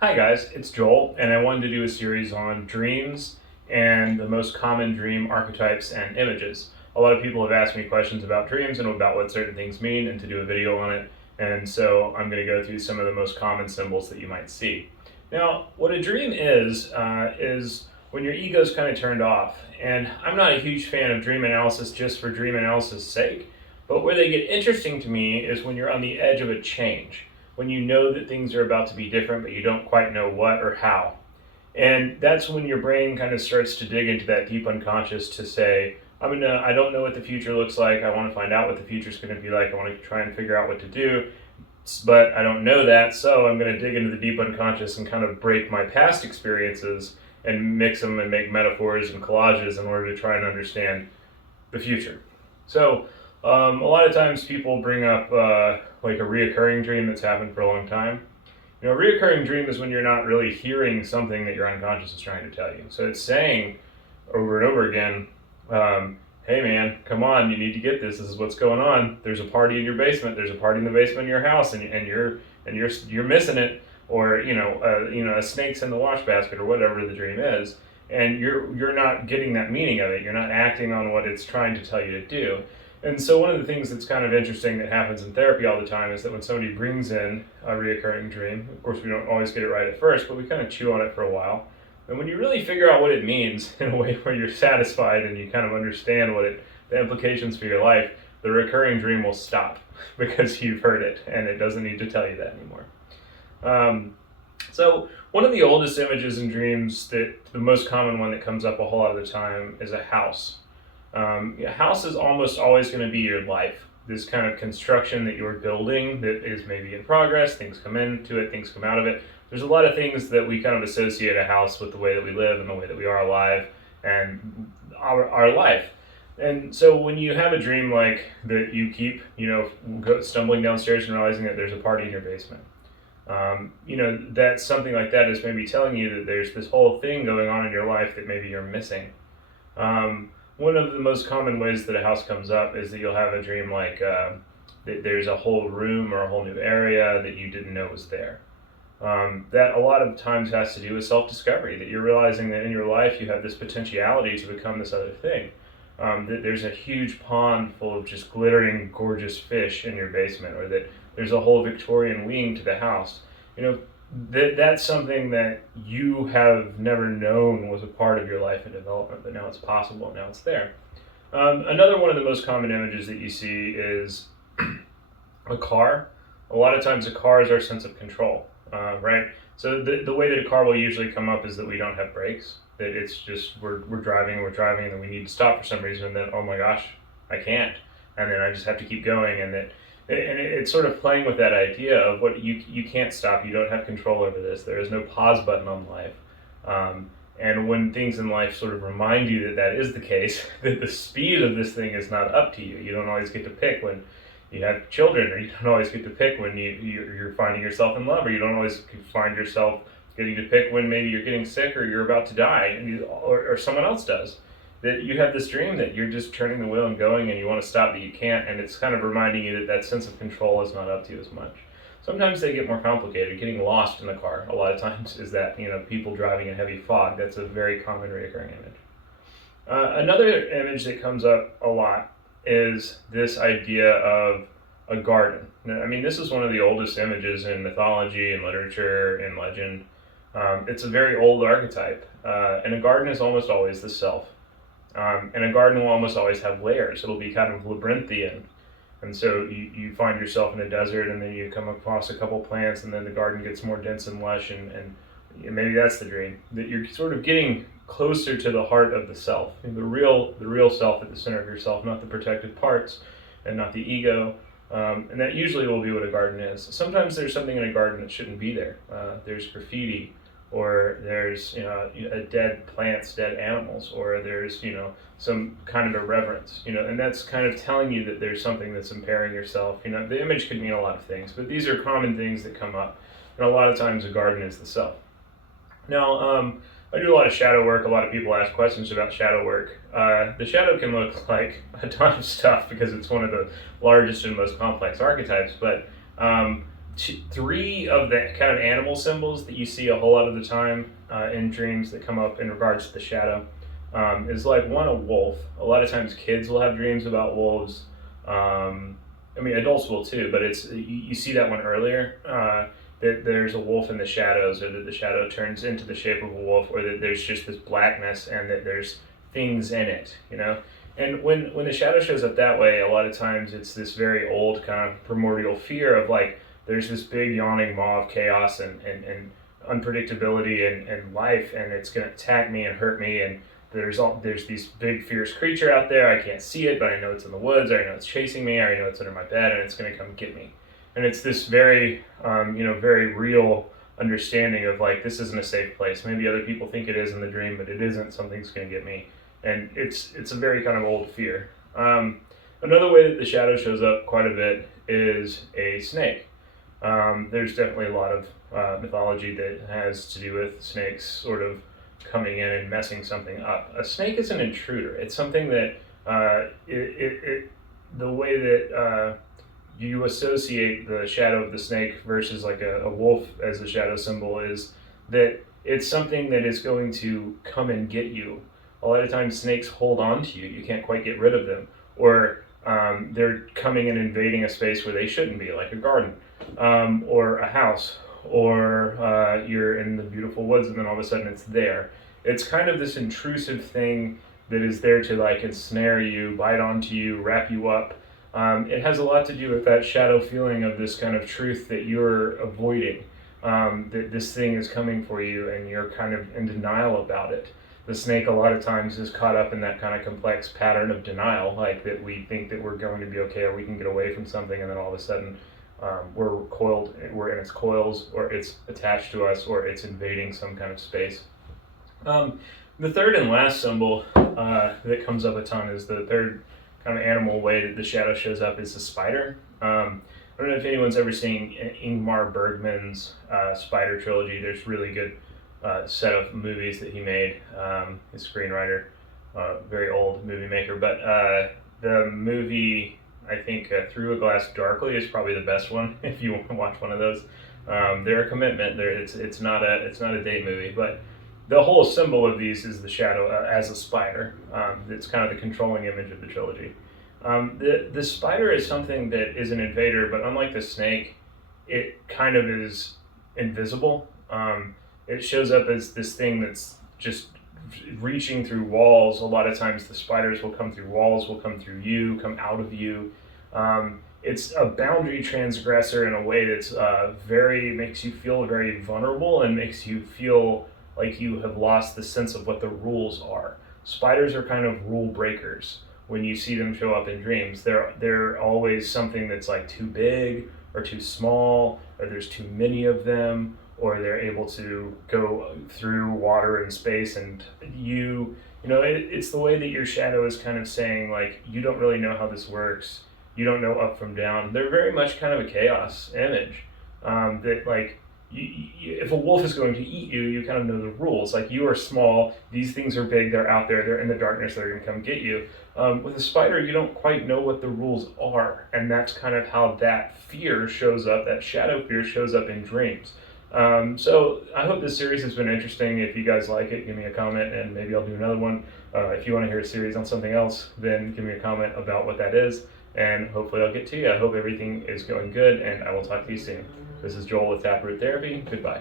Hi guys, it's Joel, and I wanted to do a series on dreams and the most common dream archetypes and images. A lot of people have asked me questions about dreams and about what certain things mean and to do a video on it, and so I'm going to go through some of the most common symbols that you might see. Now, what a dream is when your ego's kind of turned off, and I'm not a huge fan of dream analysis just for dream analysis' sake, but where they get interesting to me is when you're on the edge of a change, when you know that things are about to be different, but you don't quite know what or how. And that's when your brain kind of starts to dig into that deep unconscious to say, I don't know what the future looks like. I want to find out what the future is going to be like. I want to try and figure out what to do, but I don't know that. So I'm going to dig into the deep unconscious and kind of break my past experiences and mix them and make metaphors and collages in order to try and understand the future. So a lot of times people bring up like a reoccurring dream that's happened for a long time. You know, a reoccurring dream is when you're not really hearing something that your unconscious is trying to tell you. So it's saying over and over again, "Hey man, come on, you need to get this. This is what's going on. There's a party in your basement. There's a party in the basement of your house, and you're missing it." Or a snake's in the wash basket, or whatever the dream is, and you're not getting that meaning of it. You're not acting on what it's trying to tell you to do. And so one of the things that's kind of interesting that happens in therapy all the time is that when somebody brings in a reoccurring dream, of course we don't always get it right at first, but we kind of chew on it for a while. And when you really figure out what it means in a way where you're satisfied and you kind of understand the implications for your life, the recurring dream will stop because you've heard it and it doesn't need to tell you that anymore. So one of the oldest images in dreams, that the most common one that comes up a whole lot of the time, is a house. A house is almost always going to be your life. This kind of construction that you're building that is maybe in progress, things come into it, things come out of it. There's a lot of things that we kind of associate a house with the way that we live and the way that we are alive and our life. And so when you have a dream like that, you keep, stumbling downstairs and realizing that there's a party in your basement. That something like that is maybe telling you that there's this whole thing going on in your life that maybe you're missing. One of the most common ways that a house comes up is that you'll have a dream like that there's a whole room or a whole new area that you didn't know was there. That a lot of times has to do with self-discovery, that you're realizing that in your life you have this potentiality to become this other thing. That there's a huge pond full of just glittering, gorgeous fish in your basement, or that there's a whole Victorian wing to the house. That's something that you have never known was a part of your life and development, but now it's possible, now it's there. Another one of the most common images that you see is a car. A lot of times a car is our sense of control, right? So the way that a car will usually come up is that we don't have brakes, that it's just we're driving, and then we need to stop for some reason, and then, oh my gosh, I can't. And then I just have to keep going, and it's sort of playing with that idea of what you can't stop, you don't have control over this, there is no pause button on life. And when things in life sort of remind you that that is the case, that the speed of this thing is not up to you. You don't always get to pick when you have children, or you don't always get to pick when you're finding yourself in love, or you don't always find yourself getting to pick when maybe you're getting sick or you're about to die, or someone else does. That you have this dream that you're just turning the wheel and going and you want to stop but you can't, and it's kind of reminding you that that sense of control is not up to you as much. Sometimes they get more complicated. Getting lost in the car a lot of times is that, people driving in heavy fog. That's a very common recurring image. Another image that comes up a lot is this idea of a garden. I mean, this is one of the oldest images in mythology and literature and legend. It's a very old archetype, and a garden is almost always the self. And a garden will almost always have layers. It'll be kind of labyrinthian. And so you find yourself in a desert, and then you come across a couple plants, and then the garden gets more dense and lush, and maybe that's the dream. That you're sort of getting closer to the heart of the self, the real self at the center of yourself, not the protected parts, and not the ego. And that usually will be what a garden is. Sometimes there's something in a garden that shouldn't be there. There's graffiti, or there's dead plants, dead animals, or there's some kind of irreverence, and that's kind of telling you that there's something that's impairing yourself. The image could mean a lot of things, but these are common things that come up, and a lot of times a garden is the self. Now, I do a lot of shadow work. A lot of people ask questions about shadow work. The shadow can look like a ton of stuff because it's one of the largest and most complex archetypes, but three of the kind of animal symbols that you see a whole lot of the time in dreams that come up in regards to the shadow is like one, a wolf. A lot of times kids will have dreams about wolves. I mean, adults will too, but you see that one earlier. That there's a wolf in the shadows, or that the shadow turns into the shape of a wolf, or that there's just this blackness and that there's things in it, you know? And when the shadow shows up that way, a lot of times it's this very old kind of primordial fear of like, there's this big yawning maw of chaos and unpredictability and life, and it's going to attack me and hurt me, and there's these big fierce creature out there. I can't see it, but I know it's in the woods, or I know it's chasing me, or I know it's under my bed, and it's going to come get me. And it's this very very real understanding of like, this isn't a safe place. Maybe other people think it is in the dream, but it isn't. Something's going to get me, and it's a very kind of old fear. Another way that the shadow shows up quite a bit is a snake. There's definitely a lot of mythology that has to do with snakes sort of coming in and messing something up. A snake is an intruder. It's something that the way that you associate the shadow of the snake versus like a wolf as a shadow symbol is that it's something that is going to come and get you. A lot of times snakes hold on to you. You can't quite get rid of them. Or they're coming and invading a space where they shouldn't be, like a garden or a house, or you're in the beautiful woods and then all of a sudden it's there. It's kind of this intrusive thing that is there to like ensnare you, bite onto you, wrap you up. It has a lot to do with that shadow feeling of this kind of truth that you're avoiding, that this thing is coming for you and you're kind of in denial about it. The snake a lot of times is caught up in that kind of complex pattern of denial, like that we think that we're going to be okay or we can get away from something, and then all of a sudden we're in its coils, or it's attached to us, or it's invading some kind of space. The third and last symbol that comes up a ton is the third kind of animal way that the shadow shows up is the spider. I don't know if anyone's ever seen Ingmar Bergman's Spider trilogy. There's really good set of movies that he made. His screenwriter, very old movie maker, but the movie, I think Through a Glass Darkly is probably the best one if you want to watch one of those. They're a commitment. It's not a date movie, but the whole symbol of these is the shadow as a spider. It's kind of the controlling image of the trilogy. The spider is something that is an invader, but unlike the snake, it kind of is invisible. It shows up as this thing that's just reaching through walls. A lot of times the spiders will come through walls, will come through you, come out of you. It's a boundary transgressor in a way that's makes you feel very vulnerable and makes you feel like you have lost the sense of what the rules are. Spiders are kind of rule breakers. When you see them show up in dreams, they're always something that's like too big or too small, or there's too many of them, or they're able to go through water and space, and it's the way that your shadow is kind of saying like, you don't really know how this works, you don't know up from down. They're very much kind of a chaos image, that like, if a wolf is going to eat you, you kind of know the rules. Like, you are small, these things are big, they're out there, they're in the darkness, they're going to come get you. With a spider, you don't quite know what the rules are, and that's kind of how that fear shows up, that shadow fear shows up in dreams. So I hope this series has been interesting. If you guys like it, give me a comment, and maybe I'll do another one. If you want to hear a series on something else, then give me a comment about what that is, and hopefully I'll get to you. I hope everything is going good, and I will talk to you soon. This is Joel with Taproot Therapy. Goodbye.